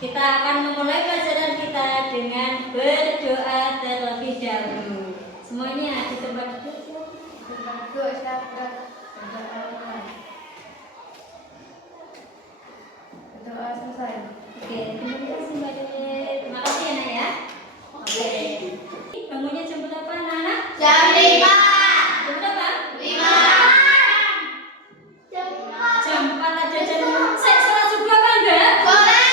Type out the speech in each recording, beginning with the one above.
Kita akan memulai pelajaran kita dengan berdoa terlebih dahulu. Semuanya di tempat duduk. Berdoa selesai. Oke, terima kasih Mbak Dede. Terima kasih ya Nak ya. Oke. Bangunnya jam berapa anak-anak? Jam 5. Jam berapa? 5. Jam 4 aja jam. Saya sholat subuh apa enggak? Sholat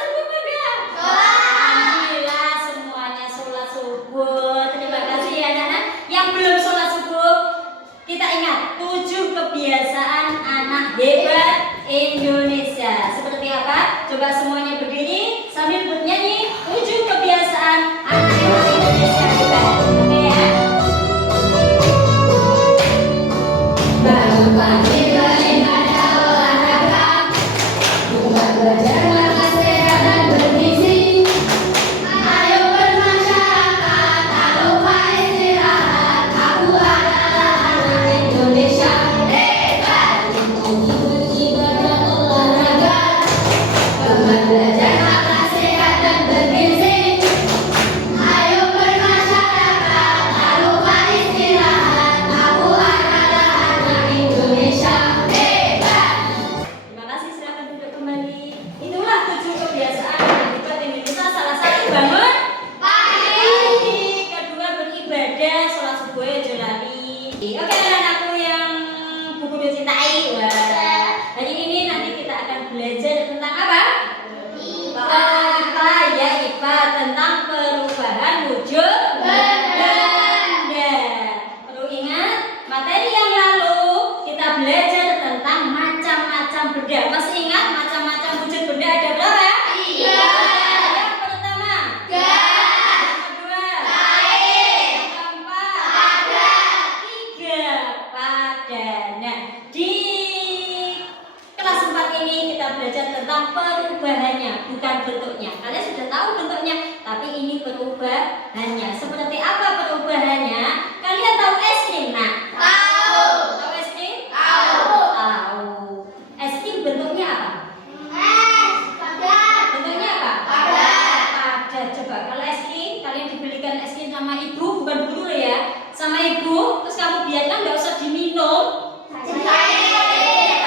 subuh apa enggak? Alhamdulillah semuanya sholat subuh. Terima kasih ya anak-anak. Yang belum sholat subuh, kita ingat 7 kebiasaan anak hebat Indonesia. Seperti apa? Coba semuanya berdiri sambil bernyanyi 7 kebiasaan anak hebat Indonesia hebat. Oke ya? Bangun pagi beribadah olahraga, buat belajar makan sehat dan bergizi. Ayo bermasyarakat, tak lupa istirahat. Aku adalah anak Indonesia hebat. Beribadah olahraga, buat belajar makan sehat dan bergizi. Ayo bermasyarakat, tak lupa istirahat. Aku adalah anak Indonesia hebat. Terima kasih, silakan duduk kembali. Itulah 7 kebiasaan anak hebat Indonesia. Salah satu bangun pagi, kedua beribadah, sholat subuh jalani. Oke anak-anakku yang buku dicintai. Wah, hari ini nanti kita akan belajar tentang apa? IPA ya, IPA tentang perubahan wujud benda. Perlu ingat materi yang lalu kita belajar tentang macam-macam benda. Masih ingat macam-macam wujud benda ada berapa? 3. Yang pertama, Gas. yang kedua, Air. yang keempat, Padat. 3 padan. Nah, di kelas 4 ini kita belajar tentang perubahannya, bukan bentuknya. Kalian sudah tahu bentuknya, tapi ini perubahannya. Seperti apa perubahannya? Kalian tahu es krim, nak? Tahu. Tahu es krim? Tahu. Tahu. Es krim bentuknya apa? Padat. Bentuknya apa? Padat. Padat. Coba kalau es krim, kalian dibelikan es krim sama ibu, bukan guru loh ya, sama ibu, terus kamu biarkan nggak usah diminum. Cair.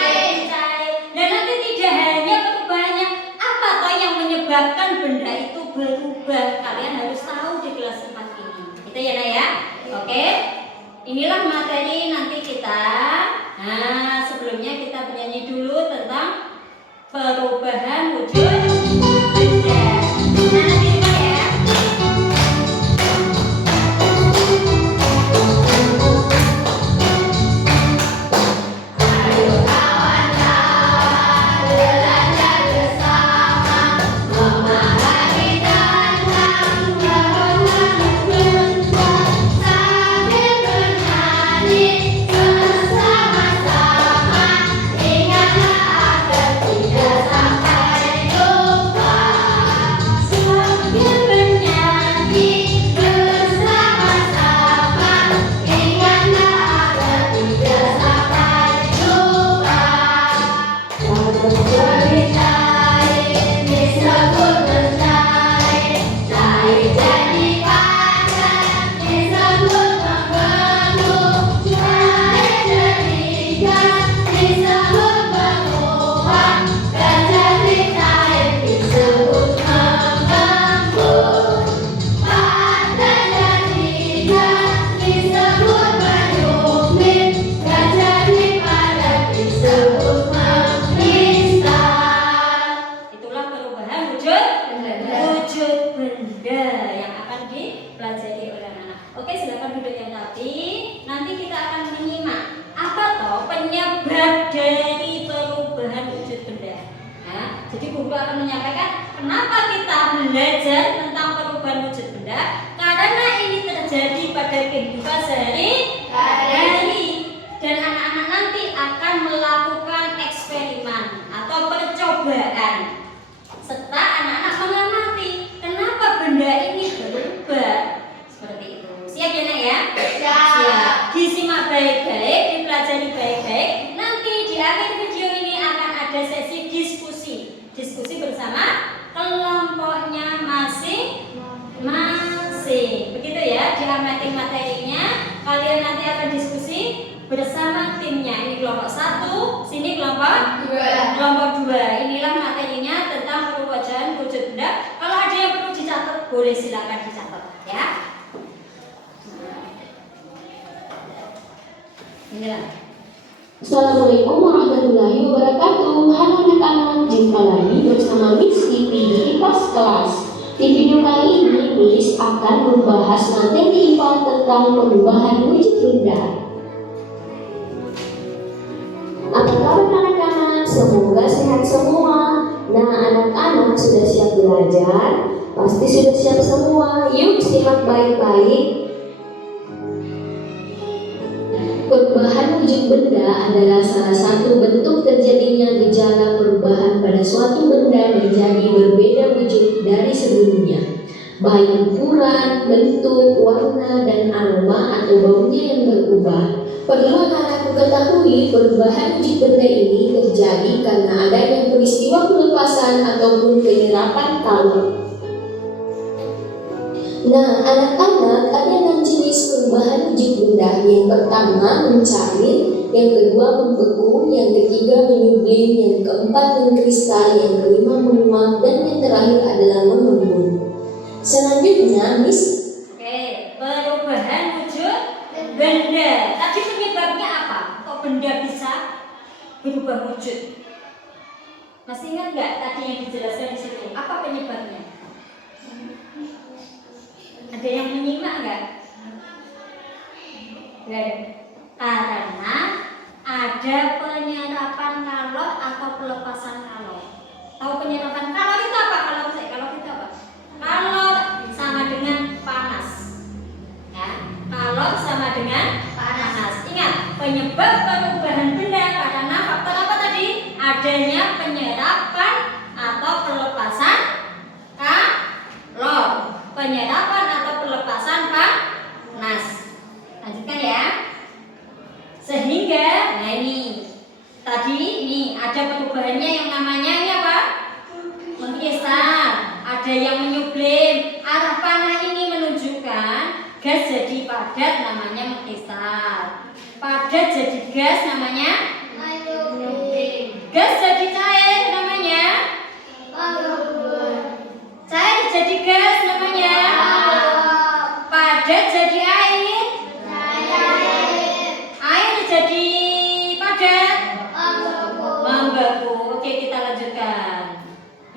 Jadi cair. Dan nanti tidak hanya perubahannya, apa toh yang menyebabkan benda itu berubah? Kalian harus tahu di kelas 4 ini. Itu ya Nak ya. Oke. Inilah materi nanti kita. Nah, sebelumnya kita bernyanyi dulu tentang perubahan wujud benda. Nah, nanti kita ya. Ayo kawan-kawan belajar bersama, memahami tentang perubahan benda sambil bernyanyi bersama-sama. Ingatlah agar tidak sampai lupa. Sambil bernyanyi bersama-sama, ingatlah agar tidak sampai lupa. Dari cair disebut bercair, cair jadi padat disebut membentuk, cair jadi gas disebut menguap, gas jadi cair disebut mengembun, padat jadi gas disebut menyupit, gas jadi padat disebut mengkristal. Itulah perubahan wujud benda yang akan dipelajari oleh anak-anak. Oke, silakan duduk yang rapi. Nanti kita akan menyimak apa toh penyebab dari perubahan wujud benda. Nah, jadi guru akan menyampaikan kenapa kita belajar tentang perubahan wujud benda, karena ini terjadi pada kehidupan sehari-hari dan anak-anak nanti akan melakukan eksperimen atau percobaan serta anak-anak mengamati kenapa benda ini berubah seperti itu. Siap ya Nak ya? Siap. Disimak baik-baik, dipelajari baik-baik. Nanti di akhir video ini akan ada sesi diskusi bersama kelompoknya masing-masing. Begitu ya, diamati materinya. Kalian nanti akan diskusi bersama timnya. Ini kelompok 1, sini kelompok 2. Inilah materinya tentang perwujudan wujud benda. Kalau ada yang perlu dicatat, boleh silakan dicatat ya. Inilah. Assalamualaikum warahmatullahi wabarakatuh. Halo anak-anak, jumpa lagi bersama Miss Titi di IPAS kelas. Di video kali ini Miss akan membahas materi IPA tentang perubahan wujud benda. Apa kabar anak-anak? Semoga sehat semua. Nah, anak-anak sudah siap belajar? Pasti sudah siap semua. Yuk simak baik-baik. Perubahan wujud benda adalah salah satu bentuk terjadinya gejala perubahan pada suatu benda menjadi berbeda wujud dari sebelumnya, baik ukuran, bentuk, warna, dan aroma atau baunya yang berubah. Perlu anak-anak ketahui perubahan wujud benda ini terjadi karena adanya peristiwa pelepasan ataupun penyerapan kalor. Nah, anak-anak, ada 6 jenis perubahan wujud benda. Yang pertama mencair, yang kedua membeku, yang ketiga menyublim, yang keempat mengkristal, yang kelima menguap, dan yang terakhir adalah mengembun. Selanjutnya, Miss. Oke, perubahan wujud benda. Tadi penyebabnya apa? Kok benda bisa berubah wujud? Masih ingat nggak tadi yang dijelaskan di situ? Apa penyebabnya? Ada yang menyimak nggak? Karena ada penyerapan kalor atau pelepasan kalor. Tahu penyerapan kalor itu apa? Kalor itu apa? Kalor sama dengan panas. Ya, kalor sama dengan panas. Ingat, penyebab perubahan benda karena faktor apa tadi? Adanya penyerapan atau pelepasan kalor. Penyerapan atau pelepasan panas. Lanjutkan ya. Sehingga, nah ini tadi ini ada perubahannya yang namanya ini apa? Mengkristal. Ada yang menyublim. Arah panah ini menunjukkan gas jadi padat namanya mengkristal. Padat jadi gas namanya gas jadi cair namanya cair jadi gas namanya padat jadi air jadi padat membeku. Oke, kita lanjutkan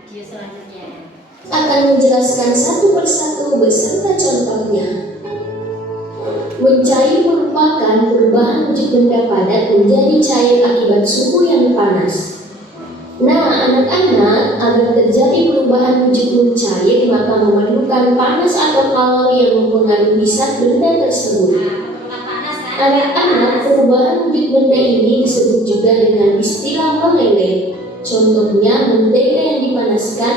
video selanjutnya. Akan menjelaskan satu persatu beserta contohnya. Mencair merupakan perubahan wujud benda padat menjadi cair akibat suhu yang panas. Nah, anak-anak, agar terjadi perubahan wujud mencair, maka memerlukan panas atau kalor yang mempengaruhi zat benda tersebut. Anak-anak, perubahan wujud benda ini disebut juga dengan istilah meleleh. Contohnya, mentega yang dipanaskan,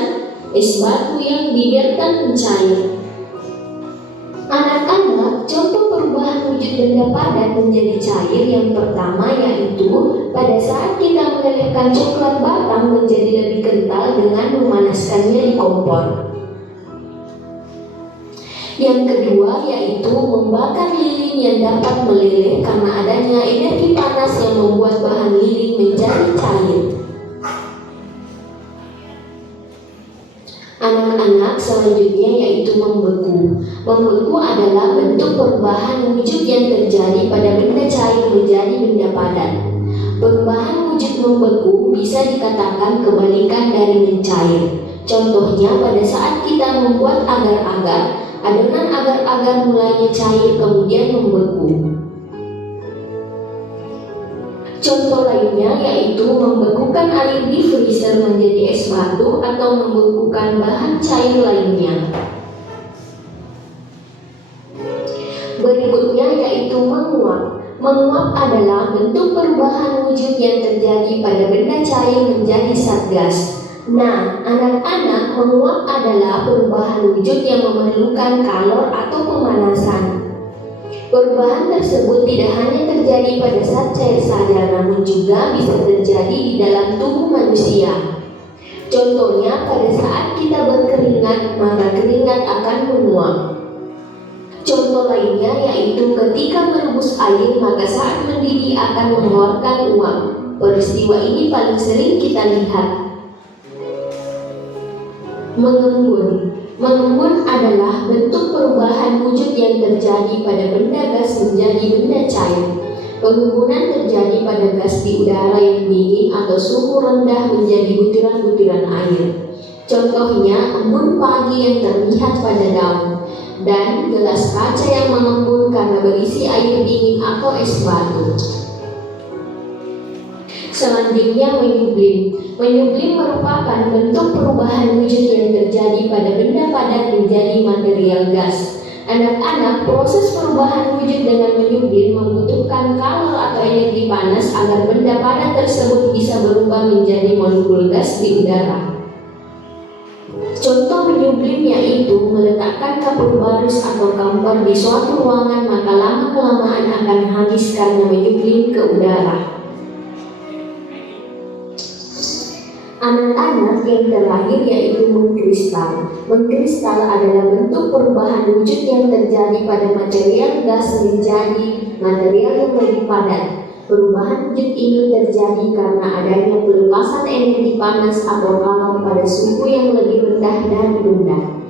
es batu yang dibiarkan mencair. Anak-anak, contoh perubahan wujud benda padat menjadi cair yang pertama yaitu pada saat kita melelehkan coklat batang menjadi lebih kental dengan memanaskannya di kompor. Yang kedua yaitu membakar lilin yang dapat meleleh karena adanya energi panas yang membuat bahan lilin menjadi cair. Anak-anak, selanjutnya yaitu membeku. Membeku adalah bentuk perubahan wujud yang terjadi pada benda cair menjadi benda padat. Perubahan wujud membeku bisa dikatakan kebalikan dari mencair. Contohnya pada saat kita membuat agar-agar, adonan agar-agar mulainya cair kemudian membeku. Contoh lainnya yaitu membekukan air di freezer menjadi es batu atau membekukan bahan cair lainnya. Berikutnya yaitu menguap. Menguap adalah bentuk perubahan wujud yang terjadi pada benda cair menjadi zat gas. Nah, anak-anak, menguap adalah perubahan wujud yang memerlukan kalor atau pemanasan. Perubahan tersebut tidak hanya terjadi pada zat cair saja, namun juga bisa terjadi di dalam tubuh manusia. Contohnya, pada saat kita berkeringat, maka keringat akan menguap. Contoh lainnya yaitu ketika merebus air, maka saat mendidih akan mengeluarkan uap. Peristiwa ini paling sering kita lihat. Mengembun. Mengembun adalah bentuk perubahan wujud yang terjadi pada benda gas menjadi benda cair. Pengembunan terjadi pada gas di udara yang dingin atau suhu rendah menjadi butiran-butiran air. Contohnya, embun pagi yang terlihat pada daun, dan gelas kaca yang mengembun karena berisi air dingin atau es batu. Selanjutnya, menyublim. Menyublim merupakan bentuk perubahan wujud yang terjadi pada benda padat menjadi material gas. Anak-anak, proses perubahan wujud dengan menyublim membutuhkan kalor atau energi panas agar benda padat tersebut bisa berubah menjadi molekul gas di udara. Contoh menyublim yaitu meletakkan kapur barus atau kamper di suatu ruangan, maka lama-kelamaan akan habis karena menyublim ke udara. Anak-anak, yang terakhir yaitu mengkristal. Mengkristal adalah bentuk perubahan wujud yang terjadi pada material gas menjadi material yang lebih padat. Perubahan wujud ini terjadi karena adanya pelepasan energi panas atau kalor pada suhu yang lebih rendah dari benda.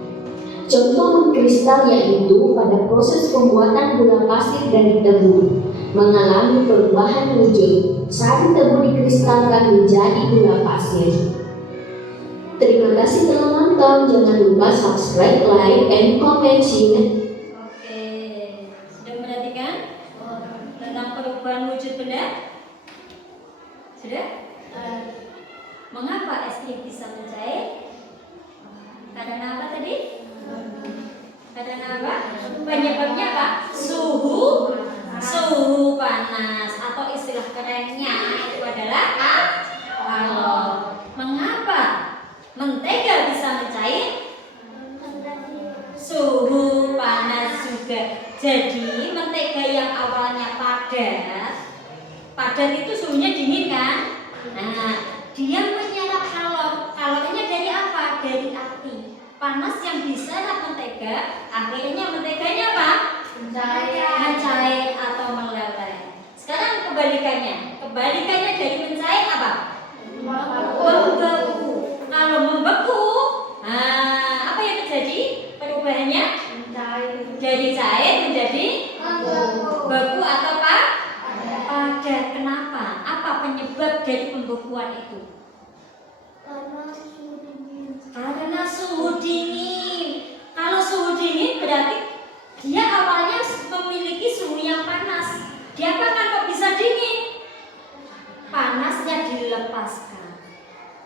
Contoh mengkristal yaitu pada proses pembuatan gula pasir dari tebu mengalami perubahan wujud. Sari tebu dikristalkan menjadi gula pasir. Terima kasih telah menonton. Jangan lupa subscribe, like, and comment. Oke, sudah perhatikan tentang perubahan wujud benda? Sudah? Mengapa es krim bisa mencair? Karena apa tadi? Karena apa? Penyebabnya apa? Suhu panas, atau istilah kerennya itu adalah kalor. Mengapa mentega bisa mencair? Suhu panas juga. Jadi mentega yang awalnya padat itu suhunya dingin kan? Nah, dia menyerap kalor. Kalornya dari apa? Dari api. Panas yang diserap mentega, akhirnya menteganya apa? Mencair atau meleleh. Sekarang kebalikannya dari mencair apa? Membeku. Kalau membeku, apa yang terjadi? Perubahannya dari cair menjadi beku atau padat. Kenapa? Apa penyebab dari pembekuan itu? Karena suhu dingin. Kalau suhu dingin berarti dia awalnya memiliki suhu yang panas. Dia akan kok bisa dingin? Panasnya dilepaskan,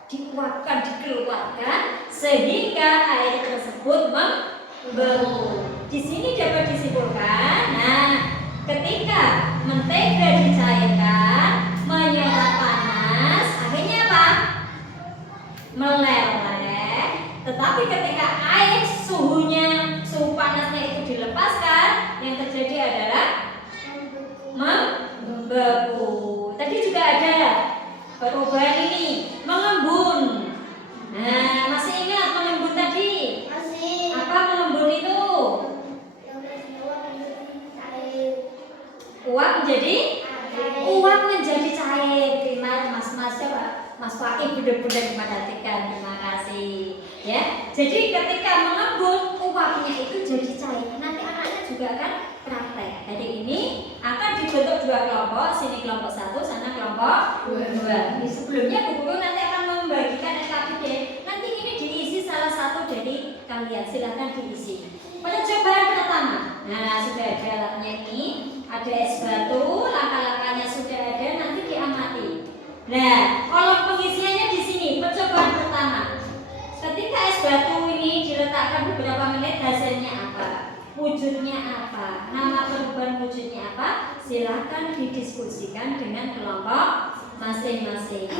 dikuatkan, dikeluarkan sehingga air tersebut membeku. Di sini dapat disimpulkan. Nah, ketika mentega dicairkan, menyerap panas, akhirnya apa? Meleleh. Tetapi ketika air suhu panasnya itu dilepaskan, yang terjadi adalah membeku. Tadi juga ada perubahan ini, mengembun. Nah, masih ingat mengembun tadi? Apa mengembun itu? Uap menjadi cair. Terima mas coba. Mas Fakih bunda-bunda diperhatikan. Terima kasih. Ya, jadi ketika mengembun, uapnya itu jadi cair. Nanti anaknya juga akan praktek. Hari ini akan dibentuk dua kelompok. Sini kelompok 1, sana kelompok 2. Sebelumnya Bu Guru nanti akan membagikan SKBD. Nanti ini diisi salah satu dari kalian. Silahkan diisi. Pada cobaan pertama, nah sudah ada alatnya ini. Ada es batu, langkah-langkahnya sudah ada, nanti diamati. Nah, kolom pengisiannya di sini. Percobaan pertama. Ketika es batu ini diletakkan beberapa menit, hasilnya apa? Wujudnya apa? Nama perubahan wujudnya apa? Silahkan didiskusikan dengan kelompok masing-masing.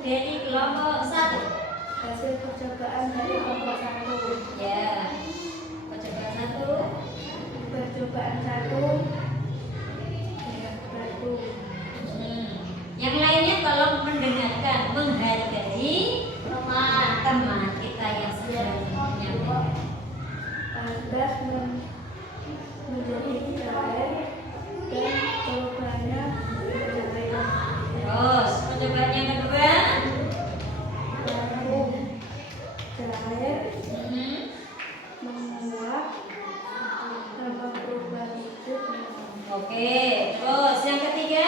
dari kelompok 1? Hasil percobaan dari kelompok 1. Ya. Percobaan 1. Percobaan 1. Batu. Yang lainnya tolong mendengarkan, menghargai teman kita yang sedang menyampaikan. Panas menjadi cair dan jawabannya cair. Terus percobaan yang kedua. Lalu cair Hmm. menguap nama perubahan wujud Oke. Terus yang ketiga.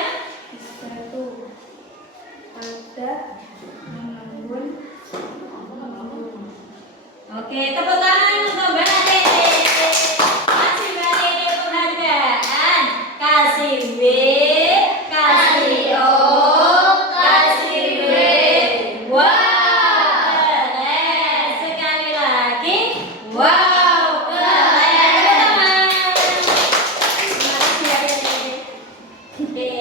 satu ada mengembun. Oke, tepuk tangan untuk Mbak Ade. Kasih Mbak Ade penghargaan. Kasih B, kasih O, kasih B. Wow, keren. Sekali lagi. Wow, keren. Tepuk tangan. Terima kasih Mbak Ade. Oke.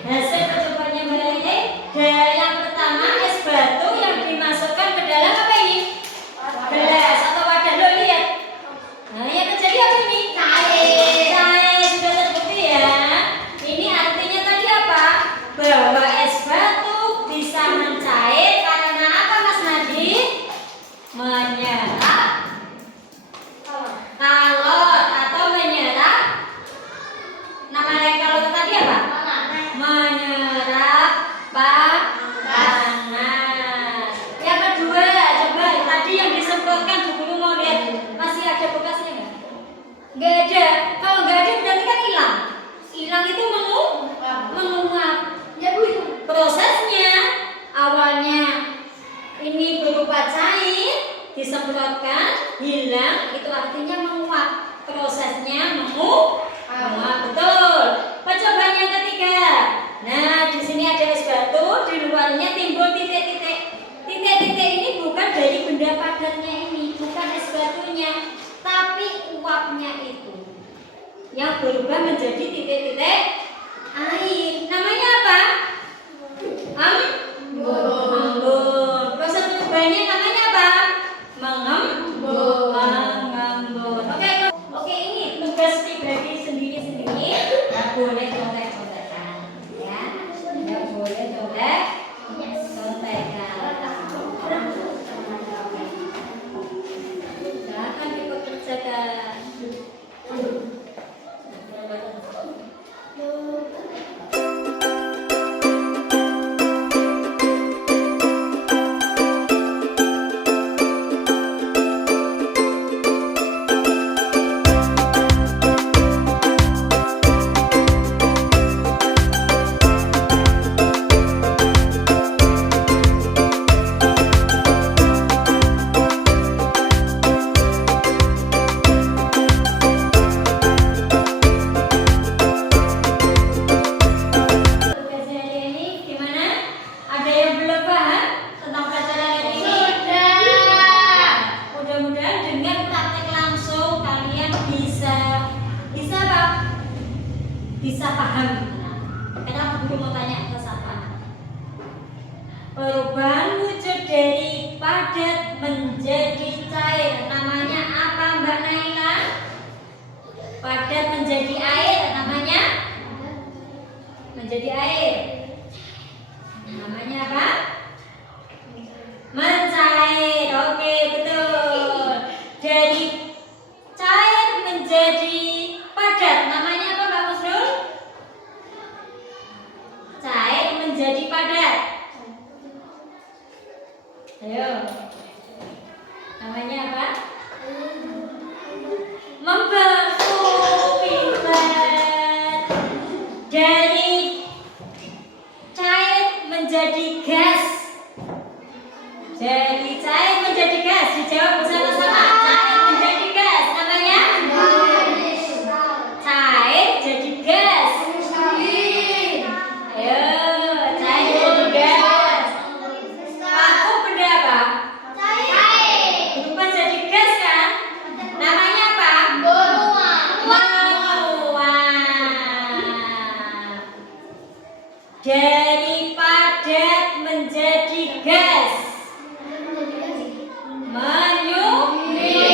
Hasil percobaannya Mbak Ade. Yang pertama es batu yang dimasukkan ke dalam apa ini? Gelas atau wadah, lo lihat. Nah, yang terjadi apa ini? Cair sudah terbukti ya. Ini artinya tadi apa? Bahwa es batu bisa mencair karena apa, Mas Nadi? Menyerap kalor atau menyerap. Nama lain kalor tadi apa? Menyerap panas. Yang kedua, coba tadi yang disemprotkan Bu Guru mau lihat masih ada bekasnya nggak? Nggak ada. Kalau nggak ada berarti kan hilang. Hilang itu menguap. Ya Bu, itu. Prosesnya awalnya ini berupa cair, disemprotkan, hilang, itu artinya menguap. Prosesnya menguap, betul. Percobaan yang ketiga. Nah, di sini ada es batu, di luarnya timbul titik-titik. Titik-titik ini bukan dari benda padatnya ini, bukan es batunya, tapi uapnya itu yang berubah menjadi titik-titik air. Namanya apa? Mengembun. Proses perubahannya namanya apa? Mengembun. Oke, ini tugas pribadi sendiri-sendiri. Nggak boleh contek-contekan, ya. Nggak boleh contek-contekan. Silakan dipekerjakan. Tugasnya hari ini gimana? Ada yang belum paham tentang pelajaran hari ini? Mudah-mudahan dengan praktek langsung kalian bisa apa? Bisa paham. Kenapa Guru mau tanya ke siapa? Perubahan wujud dari padat menjadi cair namanya apa, Mbak Naila? Padat menjadi air namanya? Menjadi air. Namanya apa? Mencair. Oke, betul. Dari cair menjadi padat namanya apa, Mbak Musnul? Cair menjadi padat. Ayo. Namanya apa? Membeku. Pintar. Dari cair menjadi gas. Dari cair menjadi gas. Dijawab bersama-sama. Cair menjadi gas. Namanya? Cair jadi gas. Ayo, cair jadi gas. Vakum benda apa? Berubah jadi gas kan? Namanya apa? Menguap. Dari padat menjadi menjadi gas. Menyuplai.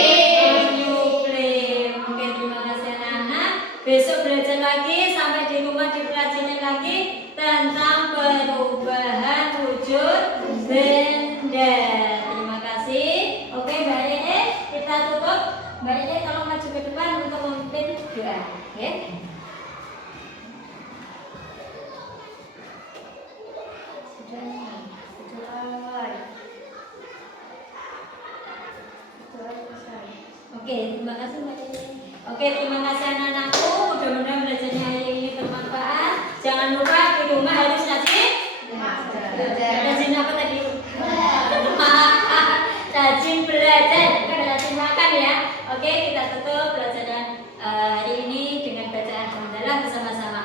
Oke, terima kasih anak-anak. Besok belajar lagi, sampai di rumah dipelajari lagi tentang perubahan wujud benda. Terima kasih. Oke, Mbak Ede, kita tutup. Mbak Ede tolong maju ke depan untuk memimpin doa. Oke. Oke, terima kasih Mbak Ede. Oke, terima kasih anak-anakku. Mudah-mudahan belajarnya hari ini bermanfaat. Jangan lupa di rumah harus rajin. Rajin apa tadi? Rajin belajar, bukan rajin makan ya. Oke, kita tutup pelajaran hari ini dengan bacaan hamdalah bersama-sama.